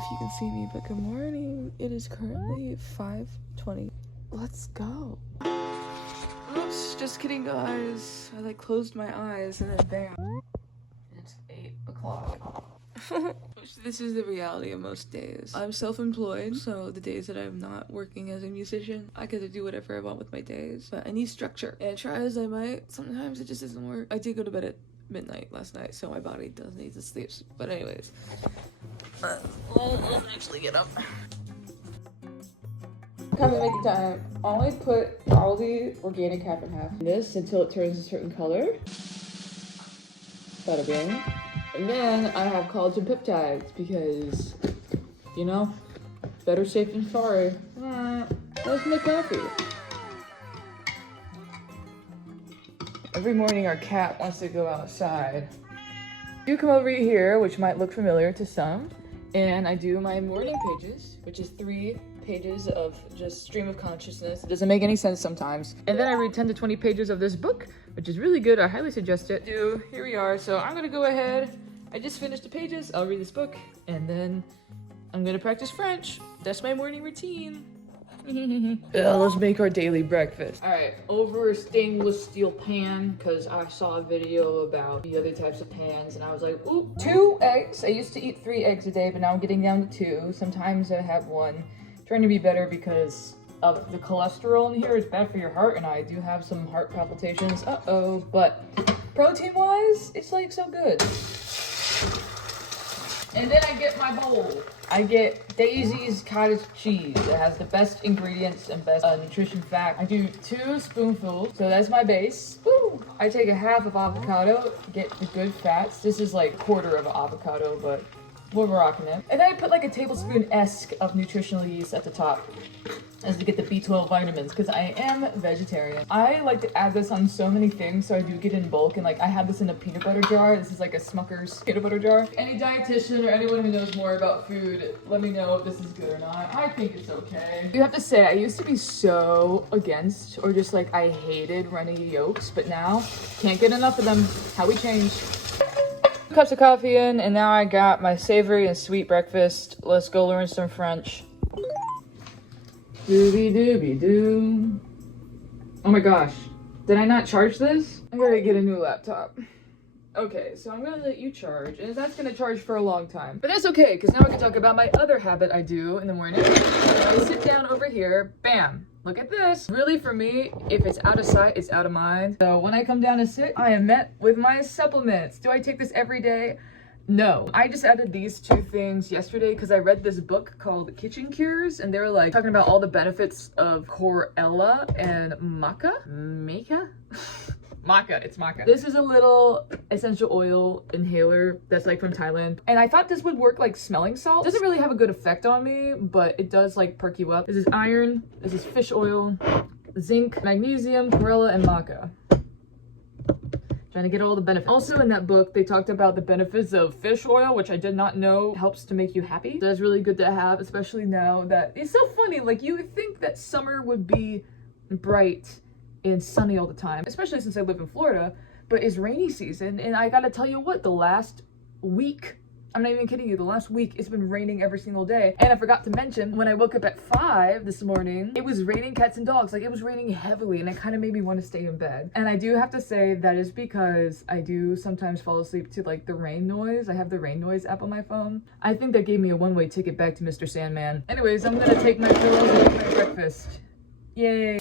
if you can see me, but good morning. It is currently 5:20. Let's go. Oops, just kidding, guys. I closed my eyes and then bam. It's 8 o'clock. This is the reality of most days. I'm self-employed, so the days that I'm not working as a musician, I get to do whatever I want with my days. But I need structure. And try as I might, sometimes it just doesn't work. I did go to bed at midnight last night, so my body does need to sleep. But anyways, let's actually get up. Come and make the time. Only put all the organic half and half in this until it turns a certain color. Bada bing. And then I have collagen peptides because, you know, better safe than sorry. Let's make coffee. Every morning our cat wants to go outside. You come over here, which might look familiar to some, and I do my morning pages, which is 3 pages of just stream of consciousness. It doesn't make any sense sometimes. And then I read 10 to 20 pages of this book, which is really good. I highly suggest it. Here we are. So I'm gonna go ahead. I just finished the pages. I'll read this book, and then I'm gonna practice French. That's my morning routine. Let's make our daily breakfast. All right, over a stainless steel pan, because I saw a video about the other types of pans, and I was like, ooh, 2 eggs. I used to eat 3 eggs a day, but now I'm getting down to 2. Sometimes I have 1. Trying to be better because of the cholesterol in here. It's bad for your heart, and I do have some heart palpitations. But protein-wise, it's like so good. And then I get my bowl. I get Daisy's cottage cheese. It has the best ingredients and best nutrition fact. I do 2 spoonfuls, so that's my base. Woo! I take a half of avocado, get the good fats. This is like 1/4 of an avocado, but we're rocking it. And then I put like a tablespoon-esque of nutritional yeast at the top as to get the B12 vitamins, because I am vegetarian. I like to add this on so many things, so I do get in bulk, and like I have this in a peanut butter jar. This is like a Smucker's peanut butter jar. Any dietitian or anyone who knows more about food, let me know if this is good or not. I think it's okay. You have to say, I used to be so against, or just like I hated runny yolks, but now can't get enough of them. How we change. 2 cups of coffee in, and now I got my savory and sweet breakfast. Let's go learn some French. Doobie doobie doo. Oh my gosh, did I not charge this? I gotta get a new laptop. Okay, so I'm gonna let you charge, and that's gonna charge for a long time. But that's okay, because now we can talk about my other habit I do in the morning. I sit down over here, bam. Look at this. Really, for me, if it's out of sight, it's out of mind. So when I come down to sit, I am met with my supplements. Do I take this every day? No. I just added these 2 things yesterday because I read this book called Kitchen Cures, and they were like talking about all the benefits of chlorella and maca. Maca, it's maca. This is a little essential oil inhaler that's like from Thailand. And I thought this would work like smelling salt. It doesn't really have a good effect on me, but it does like perk you up. This is iron, this is fish oil, zinc, magnesium, chlorella, and maca. Trying to get all the benefits. Also in that book, they talked about the benefits of fish oil, which I did not know helps to make you happy. So that's really good to have, especially now that it's so funny. Like you would think that summer would be bright and sunny all the time, especially since I live in Florida, but it's rainy season. And I gotta tell you what, the last week, I'm not even kidding you, the last week it's been raining every single day. And I forgot to mention, when I woke up at 5 this morning, it was raining cats and dogs. Like it was raining heavily, and it kind of made me want to stay in bed. And I do have to say that is because I do sometimes fall asleep to like the rain noise. I have the rain noise app on my phone. I think that gave me a one-way ticket back to Mr. Sandman. Anyways, I'm gonna take my pillows and eat my breakfast. Yay.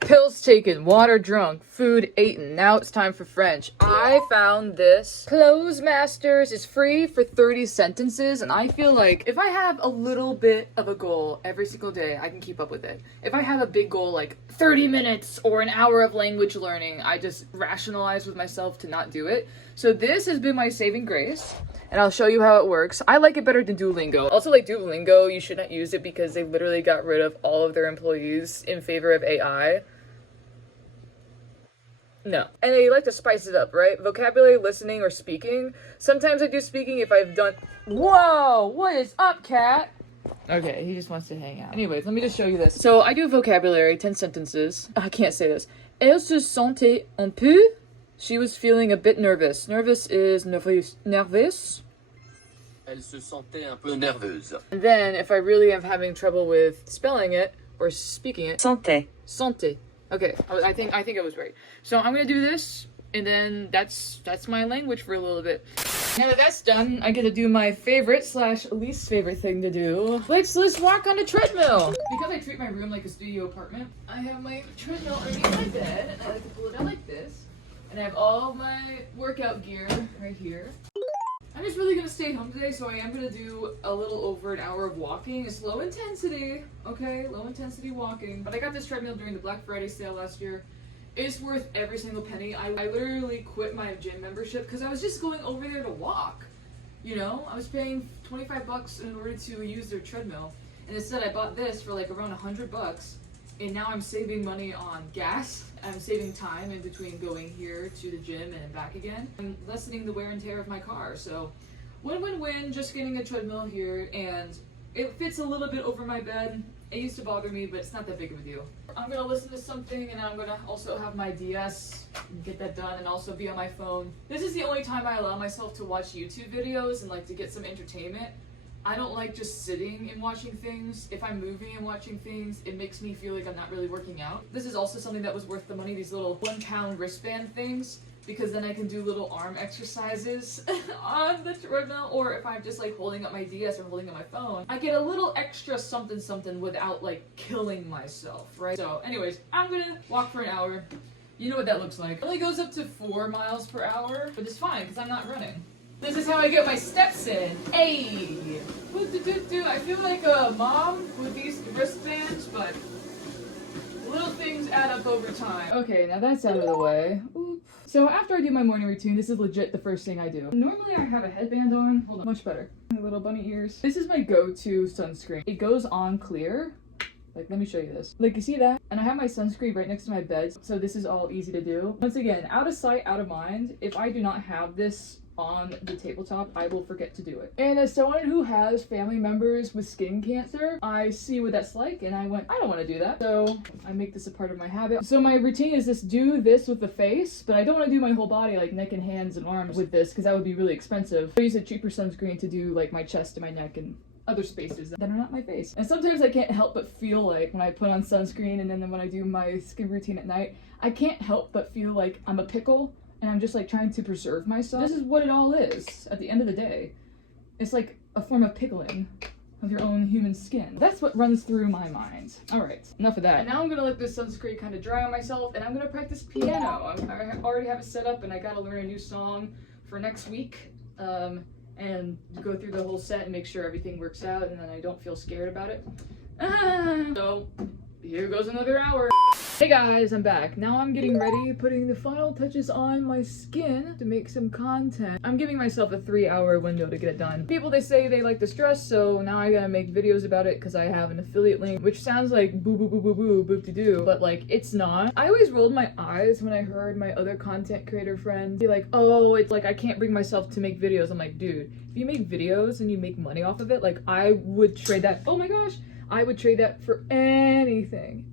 Pills taken, water drunk, food eaten. Now it's time for French. I found this. Close Masters is free for 30 sentences, and I feel like if I have a little bit of a goal every single day, I can keep up with it. If I have a big goal like 30 minutes or an hour of language learning, I just rationalize with myself to not do it. So this has been my saving grace, and I'll show you how it works. I like it better than Duolingo. Also, like Duolingo, you should not use it because they literally got rid of all of their employees in favor of AI. No. And they like to spice it up, right? Vocabulary, listening, or speaking. Sometimes I do speaking if I've done... Whoa! What is up, cat? Okay, he just wants to hang out. Anyways, let me just show you this. So I do vocabulary, 10 sentences. I can't say this. Elle se sentait un peu. She was feeling a bit nervous. Nervous is nervous. Elle se sentait un peu nerveuse. And then if I really am having trouble with spelling it or speaking it, Santé. santé. Okay, I think I was right. So I'm gonna do this, and then that's my language for a little bit. Now that that's done, I get to do my favorite / least favorite thing to do. Let's walk on a treadmill. Because I treat my room like a studio apartment, I have my treadmill underneath my bed, and I like to pull it out like this. And I have all my workout gear right here. I'm just really gonna stay home today, so I am gonna do a little over an hour of walking. It's low intensity, okay? Low intensity walking. But I got this treadmill during the Black Friday sale last year. It's worth every single penny. I literally quit my gym membership because I was just going over there to walk. You know, I was paying 25 bucks in order to use their treadmill. And instead I bought this for like around 100 bucks. And now I'm saving money on gas. I'm saving time in between going here to the gym and back again. I'm lessening the wear and tear of my car. So win-win-win, just getting a treadmill here, and it fits a little bit over my bed. It used to bother me, but it's not that big of a deal. I'm gonna listen to something, and I'm gonna also have my DS, get that done, and also be on my phone. This is the only time I allow myself to watch YouTube videos and like to get some entertainment. I don't like just sitting and watching things. If I'm moving and watching things, it makes me feel like I'm not really working out. This is also something that was worth the money, these little 1-pound wristband things, because then I can do little arm exercises on the treadmill, or if I'm just like holding up my DS or holding up my phone, I get a little extra something without like killing myself, right? So anyways, I'm gonna walk for an hour. You know what that looks like. It only goes up to 4 miles per hour, but it's fine because I'm not running. This is how I get my steps in. Hey! I feel like a mom with these wristbands, but little things add up over time. Okay, now that's out of the way. Oop. So after I do my morning routine, this is legit the first thing I do. Normally I have a headband on. Hold on, much better. My little bunny ears. This is my go-to sunscreen. It goes on clear. Like, let me show you this. Like, you see that? And I have my sunscreen right next to my bed, so this is all easy to do. Once again, out of sight, out of mind. If I do not have this on the tabletop, I will forget to do it. And as someone who has family members with skin cancer, I see what that's like, and I went, I don't want to do that. So I make this a part of my habit. So my routine is just do this with the face, but I don't want to do my whole body, like neck and hands and arms with this, because that would be really expensive. I use a cheaper sunscreen to do like my chest and my neck and other spaces that are not my face. And sometimes I can't help but feel like when I put on sunscreen and then when I do my skin routine at night, I can't help but feel like I'm a pickle and I'm just like trying to preserve myself. This is what it all is at the end of the day. It's like a form of pickling of your own human skin. That's what runs through my mind. All right, enough of that. And now I'm gonna let this sunscreen kind of dry on myself, and I'm gonna practice piano. I already have it set up, and I gotta learn a new song for next week. And go through the whole set and make sure everything works out, and then I don't feel scared about it. So here goes another hour. Hey guys, I'm back. Now I'm getting ready, putting the final touches on my skin to make some content. I'm giving myself a 3-hour window to get it done. People, they say they like the stress, so now I gotta make videos about it because I have an affiliate link, which sounds like boo boo boo boo boo boop de doo, but like it's not. I always rolled my eyes when I heard my other content creator friends be like, oh, it's like I can't bring myself to make videos. I'm like, dude, if you make videos and you make money off of it, like I would trade that. Oh my gosh, I would trade that for anything.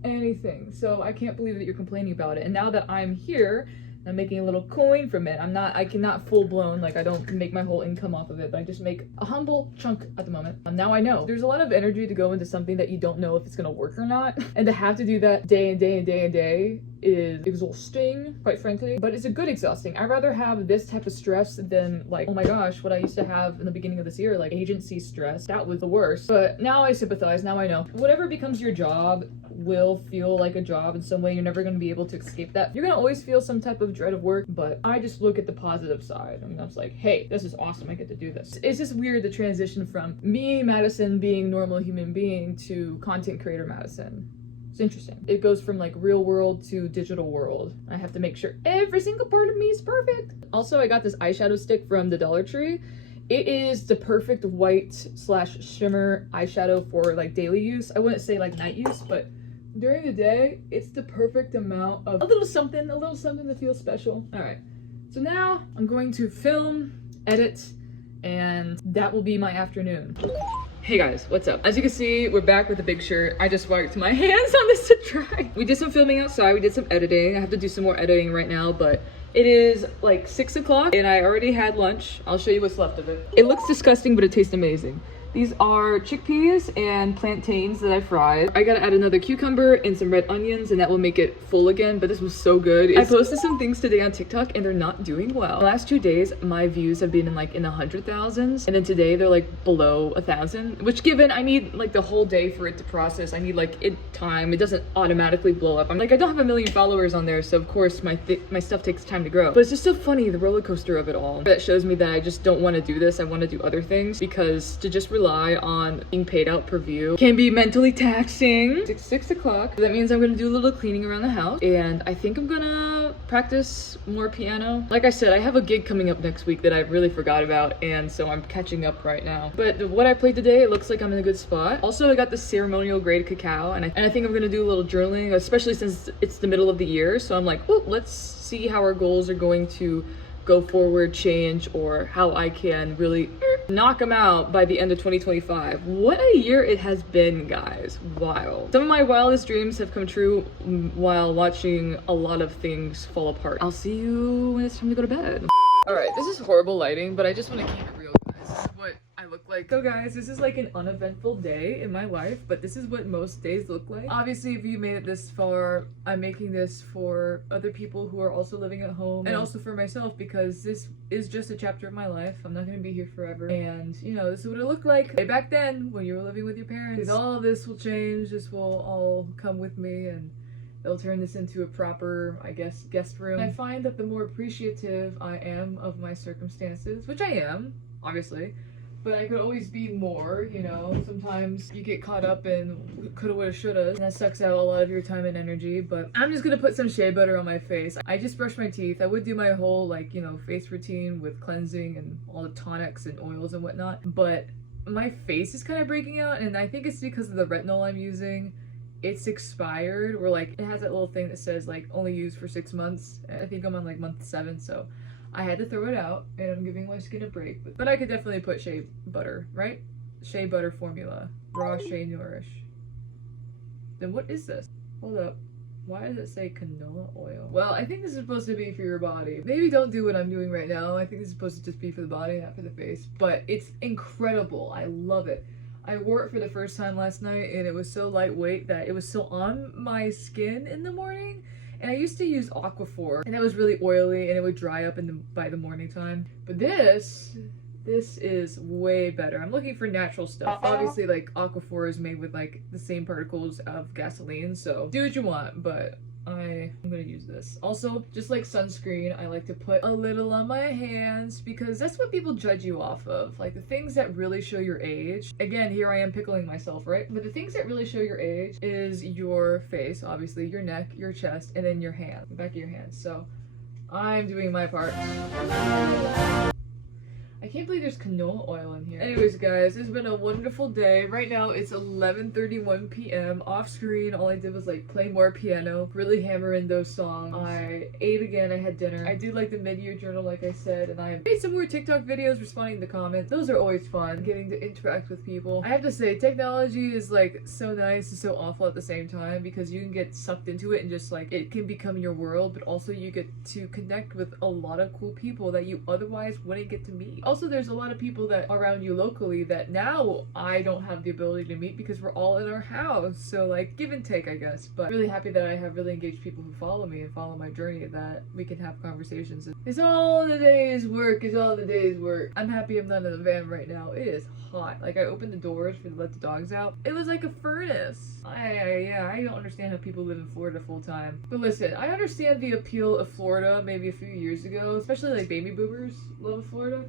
So I can't believe that you're complaining about it. And now that I'm here, I'm making a little coin from it. I cannot full blown, like I don't make my whole income off of it, but I just make a humble chunk at the moment. Now I know. There's a lot of energy to go into something that you don't know if it's gonna work or not. And to have to do that day and day is exhausting, quite frankly, but it's a good exhausting. I'd rather have this type of stress than like, oh my gosh, what I used to have in the beginning of this year, like agency stress. That was the worst. But now I sympathize, now I know. Whatever becomes your job will feel like a job in some way. You're never gonna be able to escape that. You're gonna always feel some type of dread of work, but I just look at the positive side. I mean, I was like, hey, this is awesome, I get to do this. It's just weird to transition from me, Madison, being normal human being to content creator Madison. It's interesting. It goes from like real world to digital world. I have to make sure every single part of me is perfect. Also, I got this eyeshadow stick from the Dollar Tree. It is the perfect white / shimmer eyeshadow for like daily use. I wouldn't say like night use, but during the day, it's the perfect amount of a little something to feel special. All right, so now I'm going to film, edit, and that will be my afternoon. Hey guys, what's up? As you can see, we're back with a big shirt. I just wiped my hands on this to dry. We did some filming outside, we did some editing. I have to do some more editing right now, but It is like 6 o'clock and I already had lunch. I'll show you what's left of it. It looks disgusting, but it tastes amazing. These are chickpeas and plantains that I fried. I gotta add another cucumber and some red onions and that will make it full again, but this was so good. I posted some things today on TikTok and they're not doing well. The last 2 days, my views have been in like in the 100,000s, and then today they're like below 1,000, which given I need like the whole day for it to process, I need like time. It doesn't automatically blow up. I'm like, I don't have a million followers on there, so of course my stuff takes time to grow. But it's just so funny, the roller coaster of it all. That shows me that I just don't want to do this. I want to do other things, because to just rely on being paid out per view can be mentally taxing. It's 6 o'clock. That means I'm gonna do a little cleaning around the house, and I think I'm gonna practice more piano. Like I said, I have a gig coming up next week that I really forgot about, and so I'm catching up right now. But what I played today, it looks like I'm in a good spot. Also, I got the ceremonial grade cacao, and I think I'm gonna do a little journaling, especially since it's the middle of the year. So I'm like, oh, let's see how our goals are going to go forward, change, or how I can really knock them out by the end of 2025. What a year it has been, guys. Wild. Some of my wildest dreams have come true while watching a lot of things fall apart. I'll see you when it's time to go to bed. All right, this is horrible lighting, but I just want to keep it real, guys. This is what I look like. So guys, this is like an uneventful day in my life, but this is what most days look like. Obviously, if you made it this far, I'm making this for other people who are also living at home, and also for myself, because this is just a chapter of my life. I'm not gonna be here forever, and you know, this is what it looked like way back then when you were living with your parents. Because all of this will change. This will all come with me, and they'll turn this into a proper, I guess, guest room. I find that the more appreciative I am of my circumstances, which I am, obviously, but I could always be more, you know. Sometimes you get caught up in coulda, woulda, shoulda, and that sucks out a lot of your time and energy. But I'm just gonna put some shea butter on my face. I just brushed my teeth. I would do my whole, like, you know, face routine with cleansing and all the tonics and oils and whatnot, but my face is kind of breaking out, and I think it's because of the retinol I'm using. It's expired, or like it has that little thing that says like only used for 6 months. I think I'm on like month 7, so I had to throw it out, and I'm giving my skin a break. But I could definitely put shea butter, right? Shea butter formula, raw shea nourish. Then what is this? Hold up. Why does it say canola oil? Well, I think this is supposed to be for your body. Maybe don't do what I'm doing right now. I think this is supposed to just be for the body, not for the face. But it's incredible. I love it. I wore it for the first time last night, and it was so lightweight that it was still on my skin in the morning. And I used to use Aquaphor, and that was really oily, and it would dry up by the morning time. But this is way better. I'm looking for natural stuff. Obviously, like, Aquaphor is made with like the same particles of gasoline, so do what you want, but I'm gonna use this. Also, just like sunscreen, I like to put a little on my hands, because that's what people judge you off of. Like the things that really show your age. Again, here I am pickling myself, right? But the things that really show your age is your face, obviously, your neck, your chest, and then your hand, the back of your hands. So I'm doing my part. I can't believe there's canola oil in here. Anyways, guys, it's been a wonderful day. Right now, it's 11:31 p.m. Off screen, all I did was like play more piano, really hammer in those songs. I ate again, I had dinner. I did like the mid-year journal, like I said, and I made some more TikTok videos responding to comments. Those are always fun, getting to interact with people. I have to say, technology is like so nice and so awful at the same time, because you can get sucked into it and just like, it can become your world, but also you get to connect with a lot of cool people that you otherwise wouldn't get to meet. Also, there's a lot of people that are around you locally that now I don't have the ability to meet because we're all in our house. So like, give and take, I guess. But really happy that I have really engaged people who follow me and follow my journey, that we can have conversations. It's all the day's work. It's all the day's work. I'm happy I'm not in the van right now. It is hot. Like, I opened the doors to let the dogs out. It was like a furnace. I don't understand how people live in Florida full time. But listen, I understand the appeal of Florida maybe a few years ago, especially like baby boomers love Florida.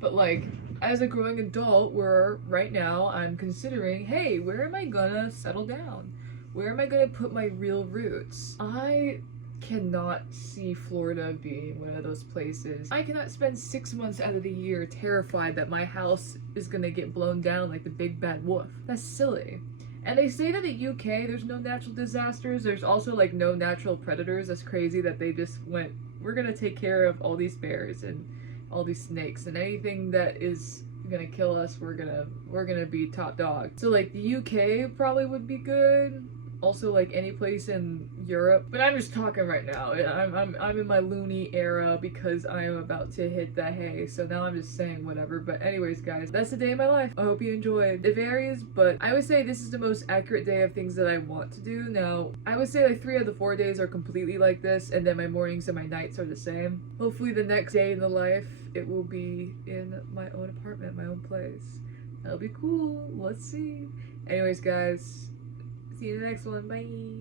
But like, as a growing adult, where right now I'm considering, hey, where am I gonna settle down? Where am I gonna put my real roots? I cannot see Florida being one of those places. I cannot spend 6 months out of the year terrified that my house is gonna get blown down like the big bad wolf. That's silly. And they say that the UK, there's no natural disasters. There's also like no natural predators. That's crazy that they just went, we're gonna take care of all these bears and all these snakes, and anything that is gonna kill us, we're gonna be top dog. So like the UK probably would be good. Also, like any place in Europe. But I'm just talking right now. I'm in my loony era because I am about to hit the hay. So now I'm just saying whatever. But anyways, guys, that's the day of my life. I hope you enjoyed. It varies, but I would say this is the most accurate day of things that I want to do. Now, I would say like 3 of the 4 days are completely like this, and then my mornings and my nights are the same. Hopefully the next day in the life, it will be in my own apartment, my own place. That'll be cool. Let's see. Anyways, guys, see you in the next one. Bye.